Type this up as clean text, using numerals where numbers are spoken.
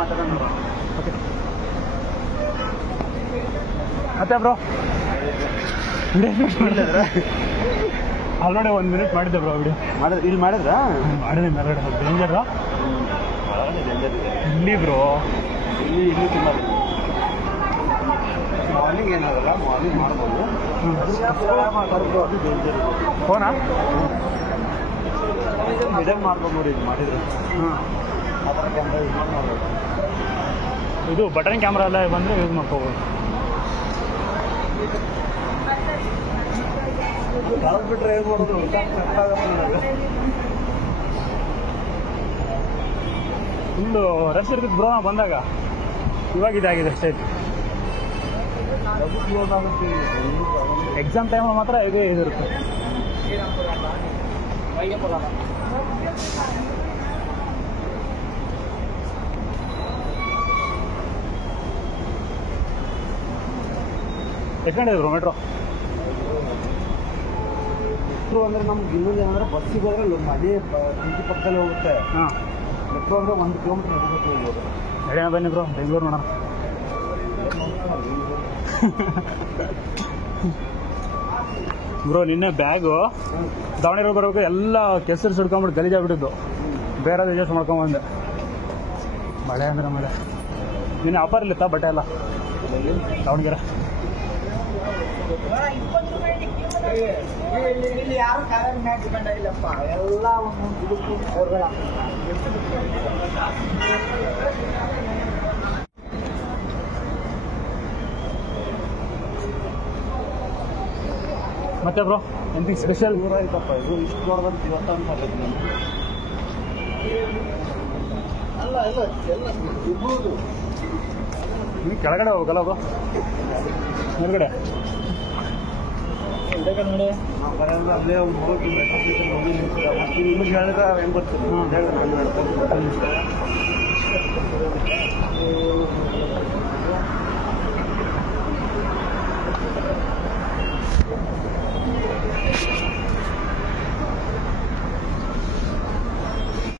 ಮಾತಾಡೋಣ. ಓಕೆ ಮತ್ತೆ bro already 1 minute ಮಾಡಿದ್ದೆ ಬ್ರೋ ವಿಡಿಯೋ ಇಲ್ಲಿ ಮಾಡಿದ್ರಾ? ಮಾಡಿದೆ ಮೇಲ್ಗಡೆ ಡೇಂಜರ್ ಇಲ್ಲಿ ಬ್ರೋ. ಇಲ್ಲಿ ತುಂಬ ಮಾರ್ನಿಂಗ್ ಏನಾಗಲ್ಲ, ಮಾರ್ನಿಂಗ್ ಮಾಡ್ಬೋದು. ಫೋನಾ ಮಿಡಲ್ ಮಾಡ್ಬೋದು ನೋಡಿ ಇದು ಮಾಡಿದ್ರೆ. ಆ ಥರ ಕ್ಯಾಮ್ರಾ ಯೂಸ್ ಮಾಡ್ಬೋದು. ಇದು ಬಟನ್ ಕ್ಯಾಮ್ರಾ ಎಲ್ಲ ಬಂದರೆ ಯೂಸ್ ಮಾಡ್ಕೋಬೋದು. ಬಿಟ್ರೆ ಏನು ಮಾಡೋದು ಫುಲ್ಲು ರಶ್ ಇರ್ತಿತ್ತು ಬ್ರೋ ಬಂದಾಗ. ಇವಾಗ ಇದಾಗಿದೆ ಅಷ್ಟೇ. ಎಕ್ಸಾಮ್ ಟೈಮಲ್ಲಿ ಮಾತ್ರ ಇದೇ ಇದಿರುತ್ತೆ. ಎಷ್ಟು ಗಂಟೆ ಬ್ರೋ ಮೆಟ್ರೋ? ಮೆಟ್ರೋ ಅಂದರೆ ನಮ್ಗೆ ಇನ್ನೊಂದು ಏನಂದ್ರೆ ಬಸ್ಸಿಗೆ ಹೋದ್ರೆ ಅದೇ ಸಿಟಿ ಪಕ್ಕದಲ್ಲಿ ಹೋಗುತ್ತೆ. ಹಾಂ, ಮೆಟ್ರೋ ಅಂದರೆ 1 ಕಿಲೋಮೀಟರ್ ನಡಿಬೇಕು ಹೋಗ್ಬೋದು. ನಡೆಯೋಣ ಬನ್ನಿ ಬ್ರೋ, ಬೆಂಗಳೂರು ನೋಡೋಣ. ಬ್ರೋ ನಿನ್ನೆ ಬ್ಯಾಗು ದಾವಣಗೆರೆ ಬರೋಕೆ ಎಲ್ಲ ಕೆಸರು ಸುಡ್ಕೊಂಬಿಟ್ಟು ಗಲೀಜಾಗ್ಬಿಟ್ಟಿದ್ದು. ಬೇರೆ ಅಡ್ಜಸ್ಟ್ ಮಾಡ್ಕೊಂಬಂದೆ. ಮಳೆ ಅಂದ್ರೆ ಮಳೆ. ನಿನ್ನೆ ಆಫರ್ ಇಲ್ಲಿತ್ತಾ ಬಟ್ಟೆ ಎಲ್ಲ ದಾವಣಗೆರೆ? ಇಲ್ಲಿ ಯಾರು ಕಾಲೇಜ್ ಮ್ಯಾಚ್ ಕಂಡಿಲ್ಲಪ್ಪ, ಎಲ್ಲ ಅವ್ರುಗಳ. ಮತ್ತೆ ಬ್ರೋ ಎಂತಿಂಗ್ ಸ್ಪೆಷಲ್? ದೂರ ಆಯ್ತಪ್ಪ ಇದು, ಇಷ್ಟು ದೂರದಂತ ಇವತ್ತು ಅನ್ಕೊಂಡಿದ್ದು ನಾನು. ಅಲ್ಲ ಎಲ್ಲ ಎಲ್ಲ ಇರ್ಬೋದು. ನೀವು ಕೆಳಗಡೆ ಹೋಗಲ್ಲ ಬ್ರೋ, ಮೇಲ್ಗಡೆ ನೋಡಿ. ನಾವು ಬರೋದು ಅಲ್ಲೇ ಹೋಗಿ ಮೆಟ್ರೋ ಸ್ಟೇಷನ್ ಹೋಗಿ ನಿಲ್ಸಿದ. ಮತ್ತೆ ನಿಮಗೆ ಹೇಳಿದ್ರೆ ಹೆಂಗೆ ಬರ್ತೀನಿ ನಾನು ಹೇಳ್ತೀನಿ.